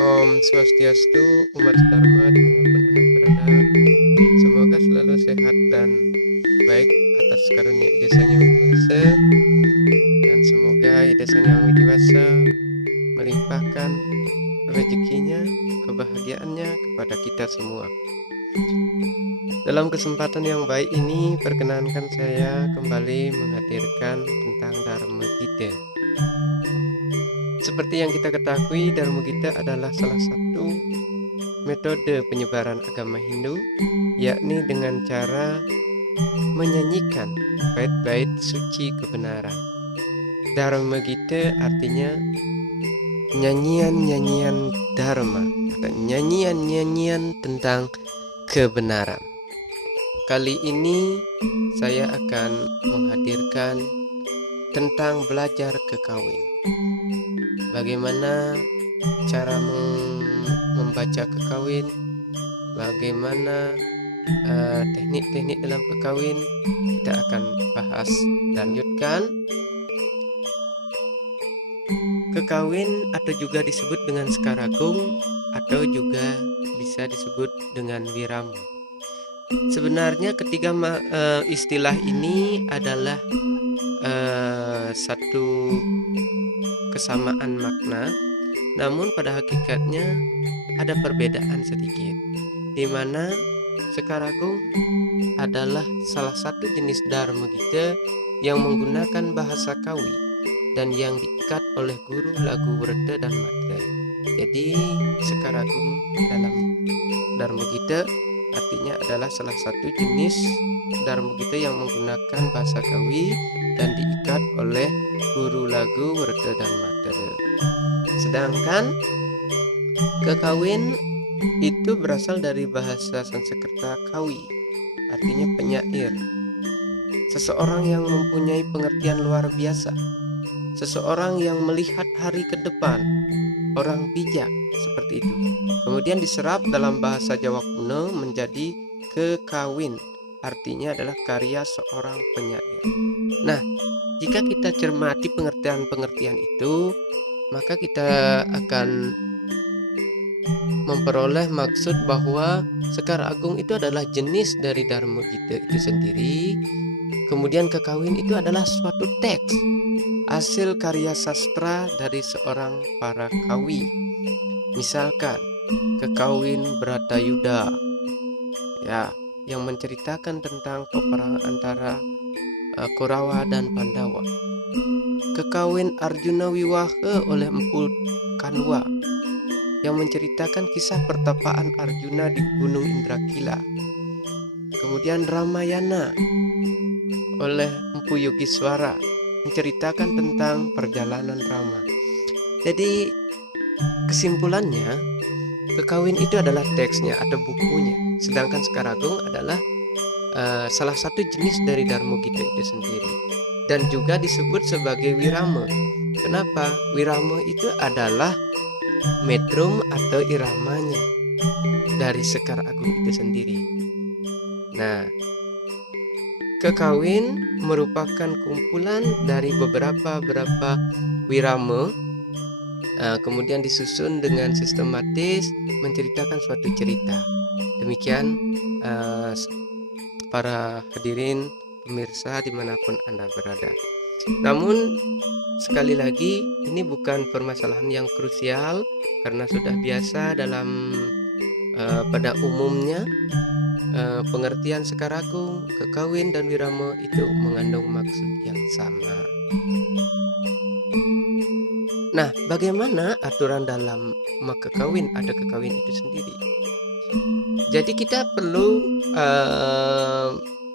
Om Swastiastu, umat Dharma dimanapun Anda berada. Semoga selalu sehat dan baik atas karunia Ida Sang Yang Widi Wasa. Dan semoga Ida Sang Yang Widi Wasa melimpahkan rezekinya, kebahagiaannya kepada kita semua. Dalam kesempatan yang baik ini, perkenankan saya kembali menghadirkan tentang Dharma Gita. Seperti yang kita ketahui, Dharma Gita adalah salah satu metode penyebaran agama Hindu, yakni dengan cara menyanyikan bait-bait suci kebenaran. Dharma Gita artinya nyanyian-nyanyian Dharma, atau nyanyian-nyanyian tentang kebenaran. Kali ini saya akan menghadirkan tentang belajar kekawin. Bagaimana cara membaca kekawin, bagaimana teknik-teknik dalam kekawin, kita akan bahas. Lanjutkan. Kekawin atau juga disebut dengan sekaragung atau juga bisa disebut dengan wiramu. Sebenarnya ketiga istilah ini adalah satu kesamaan makna, namun pada hakikatnya ada perbedaan sedikit, di mana sekaragung adalah salah satu jenis Dharma Gita yang menggunakan bahasa Kawi dan yang diikat oleh guru lagu Werda dan Matra. Jadi sekaragung dalam Dharma Gita artinya adalah salah satu jenis Dharma Gita yang menggunakan bahasa Kawi dan diikat oleh guru lagu Werda dan Matra. Sedangkan kekawin itu berasal dari bahasa Sanskerta Kawi, artinya penyair. Seseorang yang mempunyai pengertian luar biasa, seseorang yang melihat hari ke depan, orang bijak, seperti itu. Kemudian diserap dalam bahasa Jawa kuno menjadi kekawin, artinya adalah karya seorang penyair. Nah, jika kita cermati pengertian-pengertian itu, maka kita akan memperoleh maksud bahwa Sekar Agung itu adalah jenis dari Dharma Gita itu sendiri. Kemudian kekawin itu adalah suatu teks, hasil karya sastra dari seorang para kawi. Misalkan Kekawin Bratayuda, ya, yang menceritakan tentang peperangan antara Kurawa dan Pandawa. Kekawin Arjuna Wiwaha oleh Empu Kanwa, yang menceritakan kisah pertapaan Arjuna di Gunung Indrakila. Kemudian Ramayana oleh Empu Yogiswara, menceritakan tentang perjalanan Rama. Jadi kesimpulannya, kekawin itu adalah teksnya atau bukunya, sedangkan sekaragung adalah salah satu jenis dari Dharma Gita itu sendiri, dan juga disebut sebagai wirama. Kenapa? Wirama itu adalah metrum atau iramanya dari Sekar Agung itu sendiri. Nah, kekawin merupakan kumpulan dari beberapa wirama, kemudian disusun dengan sistematis menceritakan suatu cerita. Demikian para hadirin pemirsa dimanapun Anda berada. Namun sekali lagi, ini bukan permasalahan yang krusial karena sudah biasa dalam pada umumnya pengertian sekaragung, kekawin, dan wirama itu mengandung maksud yang sama. Nah, bagaimana aturan dalam kekawin atau kekawin itu sendiri? Jadi kita perlu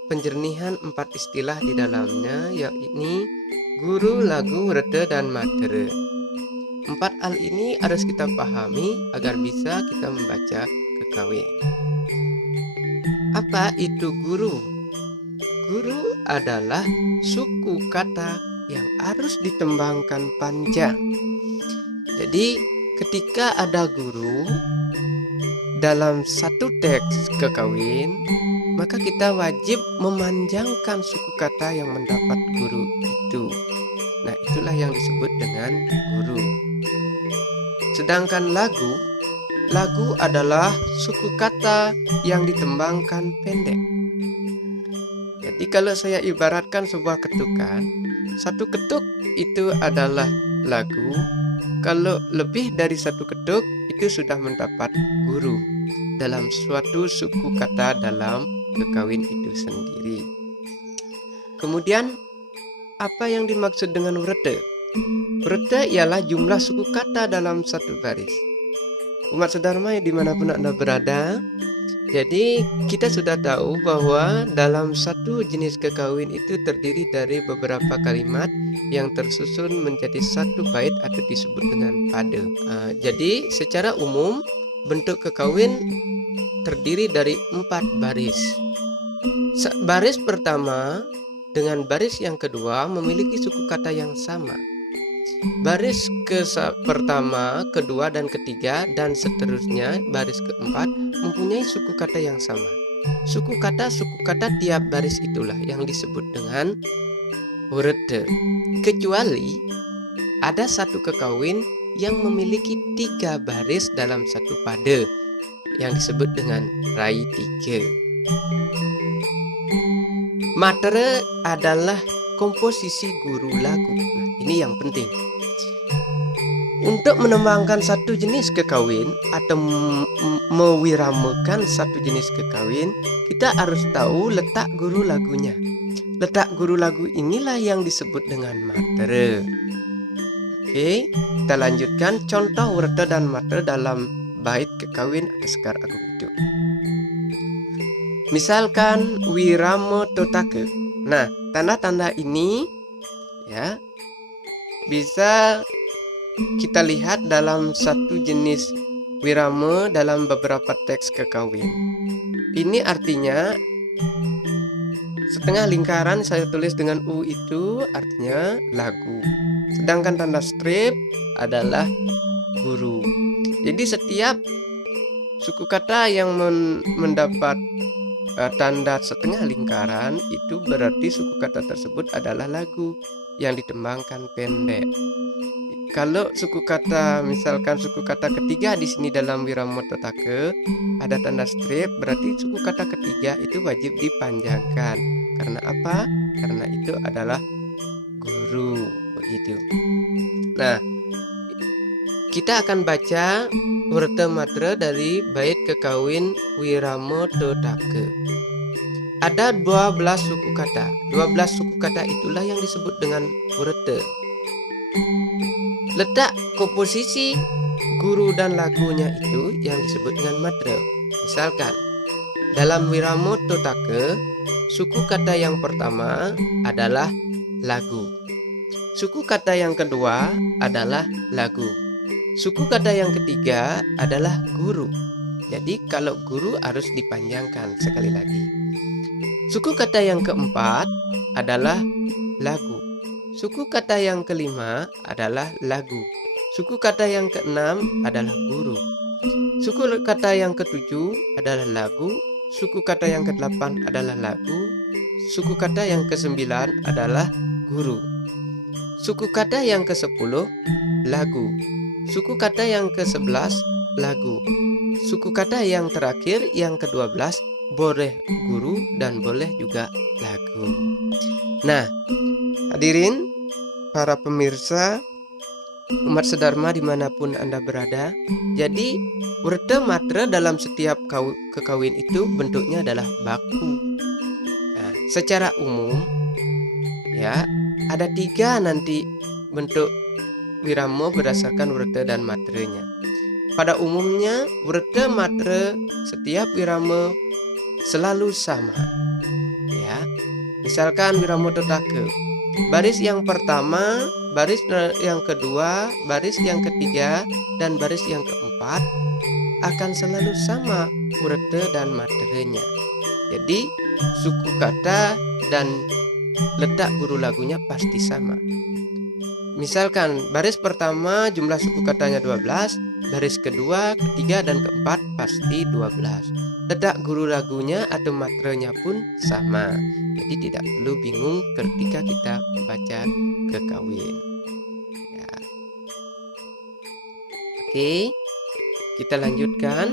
penjernihan 4 istilah di dalamnya, yakni guru, lagu, werda, dan matra. 4 hal ini harus kita pahami agar bisa kita membaca kekawin. Apa itu guru? Guru adalah suku kata yang harus ditembangkan panjang. Jadi ketika ada guru dalam satu teks kekawin, maka kita wajib memanjangkan suku kata yang mendapat guru itu. Nah, itulah yang disebut dengan guru. Sedangkan lagu lagu adalah suku kata yang ditembangkan pendek. Jadi kalau saya ibaratkan sebuah ketukan, satu ketuk itu adalah lagu. Kalau lebih dari satu ketuk itu sudah mendapat guru dalam suatu suku kata dalam kekawin itu sendiri. Kemudian apa yang dimaksud dengan urete? Urete ialah jumlah suku kata dalam satu baris. Umat sedharma dimanapun Anda berada, jadi kita sudah tahu bahwa dalam satu jenis kekawin itu terdiri dari beberapa kalimat yang tersusun menjadi satu bait atau disebut dengan pade. Jadi secara umum bentuk kekawin terdiri dari 4 baris. Baris pertama dengan baris yang kedua memiliki suku kata yang sama. Baris pertama, kedua, dan ketiga, dan seterusnya baris keempat mempunyai suku kata yang sama. Suku kata tiap baris itulah yang disebut dengan urete. Kecuali ada satu kekawin yang memiliki 3 baris dalam satu pade yang disebut dengan rai 3. Matre adalah komposisi guru lagu. Nah, ini yang penting. Untuk menembangkan satu jenis kekawin atau mewiramakan satu jenis kekawin, kita harus tahu letak guru lagunya. Letak guru lagu inilah yang disebut dengan matre. Oke, kita lanjutkan contoh urete dan matre dalam bait kekawin atau sekar agung itu. Misalkan wirama totake. Nah, tanda-tanda ini ya bisa kita lihat dalam satu jenis wirama dalam beberapa teks kekawin. Ini artinya setengah lingkaran saya tulis dengan U itu artinya lagu. Sedangkan tanda strip adalah guru. Jadi setiap suku kata yang mendapat tanda setengah lingkaran itu berarti suku kata tersebut adalah lagu yang ditembangkan pendek. Kalau suku kata, misalkan suku kata ketiga di sini dalam wirama totake ada tanda strip, berarti suku kata ketiga itu wajib dipanjangkan. Karena apa? Karena itu adalah guru, begitu. Nah, kita akan baca urete matre dari bait kekawin wirama totake. Ada 12 suku kata. 12 suku kata itulah yang disebut dengan urete. Letak komposisi guru dan lagunya itu yang disebut dengan matre. Misalkan dalam wirama totake, suku kata yang pertama adalah lagu. Suku kata yang kedua adalah lagu. Suku kata yang ketiga adalah guru. Jadi kalau guru harus dipanjangkan sekali lagi. Suku kata yang keempat adalah lagu. Suku kata yang kelima adalah lagu. Suku kata yang keenam adalah guru. Suku kata yang ketujuh adalah lagu. Suku kata yang kedelapan adalah lagu. Suku kata yang kesembilan adalah guru. Suku kata yang ke-10 lagu. Suku kata yang ke-11 lagu. Suku kata yang terakhir yang ke-12 boleh guru dan boleh juga lagu. Nah, hadirin para pemirsa umat sedharma dimanapun Anda berada, jadi urete matre dalam setiap kekawin itu bentuknya adalah baku. Nah, secara umum ya ada 3 nanti bentuk wirama berdasarkan urete dan matrenya. Pada umumnya urete matre setiap wirama selalu sama. Ya, misalkan wirama totake, baris yang pertama, baris yang kedua, baris yang ketiga, dan baris yang keempat akan selalu sama urete dan matrenya. Jadi suku kata dan letak guru lagunya pasti sama. Misalkan baris pertama jumlah suku katanya 12, baris kedua, ketiga, dan keempat pasti 12. Letak guru lagunya atau matrenya pun sama. Jadi tidak perlu bingung ketika kita membaca kekawin. Ya. Oke. Kita lanjutkan.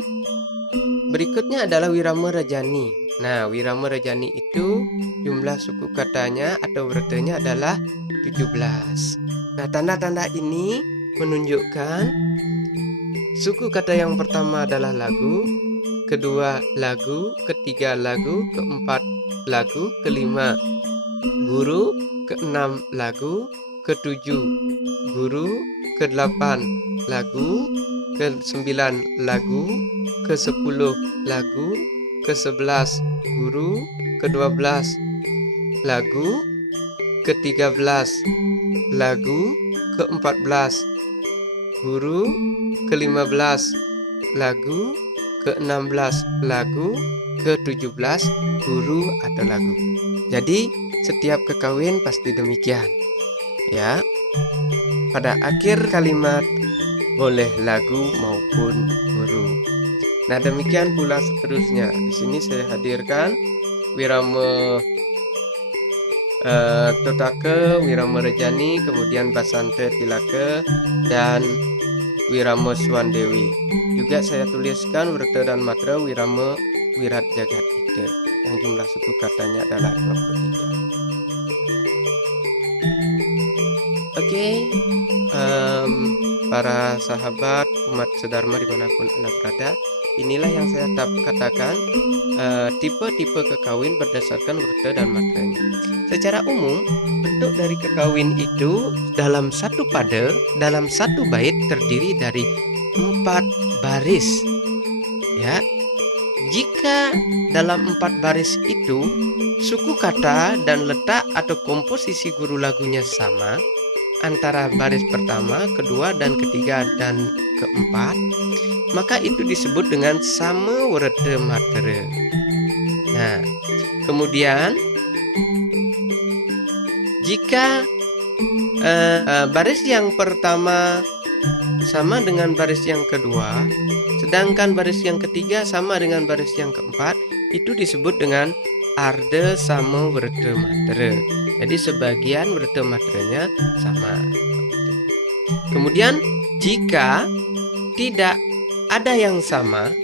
Berikutnya adalah Wirama Rajani. Nah, Wirama Rajani itu jumlah suku katanya atau wertenya adalah 17. Nah, tanda-tanda ini menunjukkan suku kata yang pertama adalah lagu, kedua lagu, ketiga lagu, keempat lagu, kelima guru, keenam lagu, ketujuh guru, kedelapan lagu, ke-9 lagu, ke-10 lagu, ke-11 guru, ke-12 lagu, ke-13 lagu, ke-14 guru, ke-15 lagu, ke-16 lagu, ke-17 guru atau lagu. Jadi setiap kekawin pasti demikian. Ya. Pada akhir kalimat boleh lagu maupun guru. Nah, demikian pula seterusnya. Di sini saya hadirkan Wirama Totake, Wirama Rajani, kemudian Basante Tilake, dan Wirama Swandewi. Juga saya tuliskan werta dan matra Wirama Wirat Jagat Ida yang jumlah suku katanya adalah 23. Oke, para sahabat umat sedharma dimanapun Anda berada, inilah yang saya katakan tipe-tipe kekawin berdasarkan werta dan matranya. Secara umum, bentuk dari kekawin itu dalam satu pada, dalam satu bait terdiri dari 4 baris. Ya, jika dalam 4 baris itu suku kata dan letak atau komposisi guru lagunya sama antara baris pertama, kedua, dan ketiga, dan keempat, maka itu disebut dengan sama werta matra. Nah, kemudian jika baris yang pertama sama dengan baris yang kedua, sedangkan baris yang ketiga sama dengan baris yang keempat, itu disebut dengan arda sama werta matra. Jadi sebagian werta matranya sama. Kemudian jika tidak ada yang sama,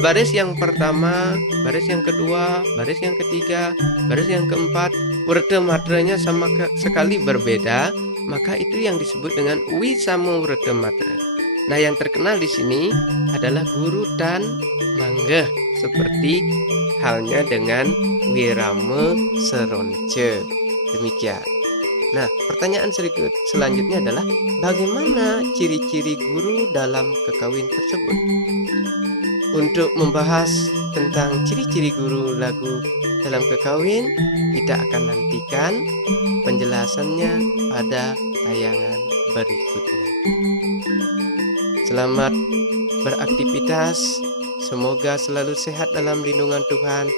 baris yang pertama, baris yang kedua, baris yang ketiga, baris yang keempat, werta matranya sama sekali berbeda, maka itu yang disebut dengan wisama werta matra. Nah, yang terkenal di sini adalah guru dan manggeh, seperti halnya dengan Wirama Seronce. Demikian. Nah, pertanyaan selanjutnya adalah bagaimana ciri-ciri guru dalam kekawin tersebut? Untuk membahas tentang ciri-ciri guru lagu dalam kekawin, kita akan nantikan penjelasannya pada tayangan berikutnya. Selamat beraktivitas, semoga selalu sehat dalam lindungan Tuhan,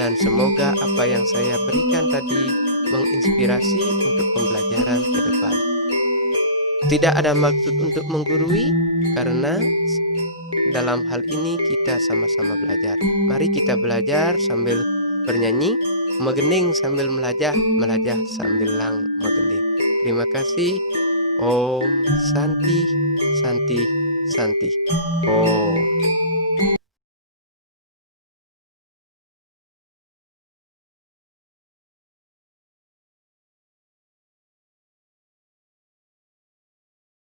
dan semoga apa yang saya berikan tadi menginspirasi untuk pembelajaran ke depan. Tidak ada maksud untuk menggurui, karena dalam hal ini kita sama-sama belajar. Mari kita belajar sambil bernyanyi, megening sambil melajah, melajah sambil megening. Terima kasih. Om Santi Santi Santi. Om.